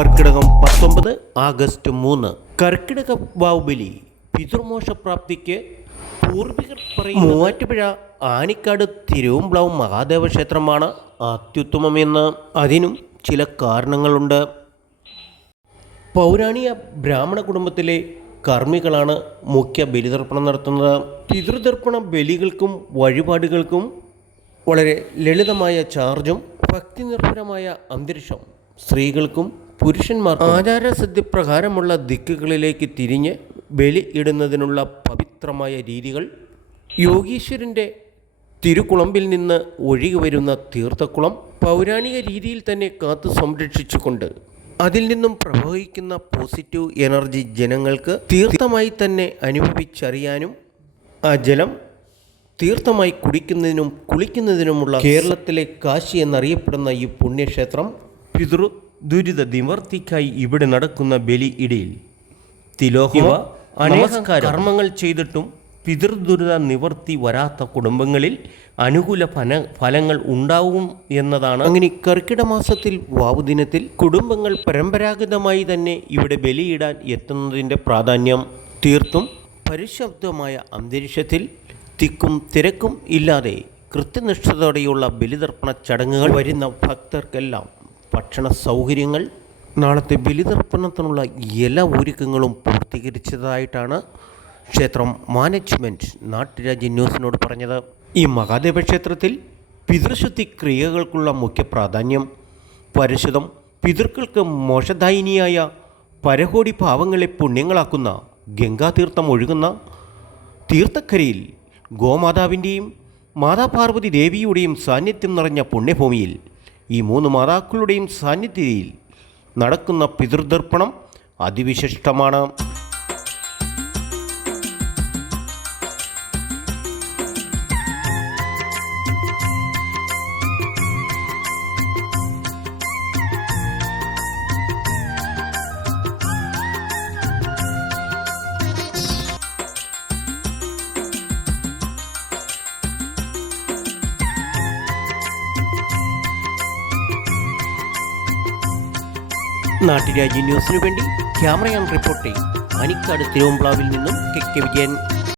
കർക്കിടകം 19 August 3 കർക്കിടക ബാഹുബലി പിതൃമോക്ഷപ്രാപ്തിക്ക് പൂർവികർ പറയും മൂവാറ്റുപുഴ ആനിക്കാട് തിരുവമ്പ്ലാവ് മഹാദേവ ക്ഷേത്രമാണ് അത്യുത്തമമെന്ന്. അതിനും ചില കാരണങ്ങളുണ്ട്. പൗരാണിക ബ്രാഹ്മണ കുടുംബത്തിലെ കർമ്മികളാണ് മുഖ്യ ബലിതർപ്പണം നടത്തുന്നത്. പിതൃതർപ്പണ ബലികൾക്കും വഴിപാടുകൾക്കും വളരെ ലളിതമായ ചാർജും ഭക്തിനിർഭരമായ അന്തരീക്ഷം സ്ത്രീകൾക്കും പുരുഷന്മാർക്കും ആചാരസിദ്ധിപ്രകാരമുള്ള ദിക്കുകളിലേക്ക് തിരിഞ്ഞ് ബലി ഇടുന്നതിനുള്ള പവിത്രമായ രീതികൾ, യോഗീശ്വരൻ്റെ തിരുക്കുളമ്പിൽ നിന്ന് ഒഴുകി വരുന്ന തീർത്ഥക്കുളം പൗരാണിക രീതിയിൽ തന്നെ കാത്തു സംരക്ഷിച്ചുകൊണ്ട് അതിൽ നിന്നും പ്രവഹിക്കുന്ന പോസിറ്റീവ് എനർജി ജനങ്ങൾക്ക് തീർത്ഥമായി തന്നെ അനുഭവിച്ചറിയാനും ആ ജലം തീർത്ഥമായി കുടിക്കുന്നതിനും കുളിക്കുന്നതിനുമുള്ള കേരളത്തിലെ കാശി എന്നറിയപ്പെടുന്ന ഈ പുണ്യക്ഷേത്രം പിതൃ ദുരിത നിവർത്തിക്കായി ഇവിടെ നടക്കുന്ന ബലി ഇടയിൽ തിലോഹമ അനേക കർമ്മങ്ങൾ ചെയ്തിട്ടും പിതൃദുരിത നിവർത്തി വരാത്ത കുടുംബങ്ങളിൽ അനുകൂല ഫലങ്ങൾ ഉണ്ടാവും എന്നതാണ്. അങ്ങനെ കർക്കിടക മാസത്തിൽ വാവുദിനത്തിൽ കുടുംബങ്ങൾ പരമ്പരാഗതമായി തന്നെ ഇവിടെ ബലിയിടാൻ എത്തുന്നതിൻ്റെ പ്രാധാന്യം തീർത്തും പരിശുദ്ധമായ അന്തരീക്ഷത്തിൽ തിക്കും തിരക്കും ഇല്ലാതെ കൃത്യനിഷ്ഠതയോടെയുള്ള ബലിതർപ്പണ ചടങ്ങുകൾ വരുന്ന ഭക്തർക്കെല്ലാം ഭക്ഷണ സൗകര്യങ്ങൾ നാളത്തെ ബലിതർപ്പണത്തിനുള്ള എല്ലാ ഒരുക്കങ്ങളും പൂർത്തീകരിച്ചതായിട്ടാണ് ക്ഷേത്രം മാനേജ്മെൻറ്റ് നാട്ടുരാജ്യ ന്യൂസിനോട് പറഞ്ഞത്. ഈ മഹാദേവ ക്ഷേത്രത്തിൽ പിതൃശുദ്ധി ക്രിയകൾക്കുള്ള മുഖ്യ പ്രാധാന്യം പരിശുദ്ധം പിതൃക്കൾക്ക് മോക്ഷദായിനിയായ പരകോടി പാവങ്ങളെ പുണ്യങ്ങളാക്കുന്ന ഗംഗാതീർത്ഥം ഒഴുകുന്ന തീർത്ഥക്കരയിൽ ഗോമാതാവിൻ്റെയും മാതാപാർവതി ദേവിയുടെയും സാന്നിധ്യം നിറഞ്ഞ പുണ്യഭൂമിയിൽ ഈ 3 മാതാക്കളുടെയും സാന്നിധ്യത്തിൽ നടക്കുന്ന പിതൃതർപ്പണം അതിവിശിഷ്ടമാണ്. നാട്ടുരാജ്യ ന്യൂസിനു വേണ്ടി ക്യാമറയാൻ റിപ്പോർട്ടിംഗ് ആനിക്കാട് തിരുവമ്പ്ലാവിൽ നിന്നും കെ വിജയൻ.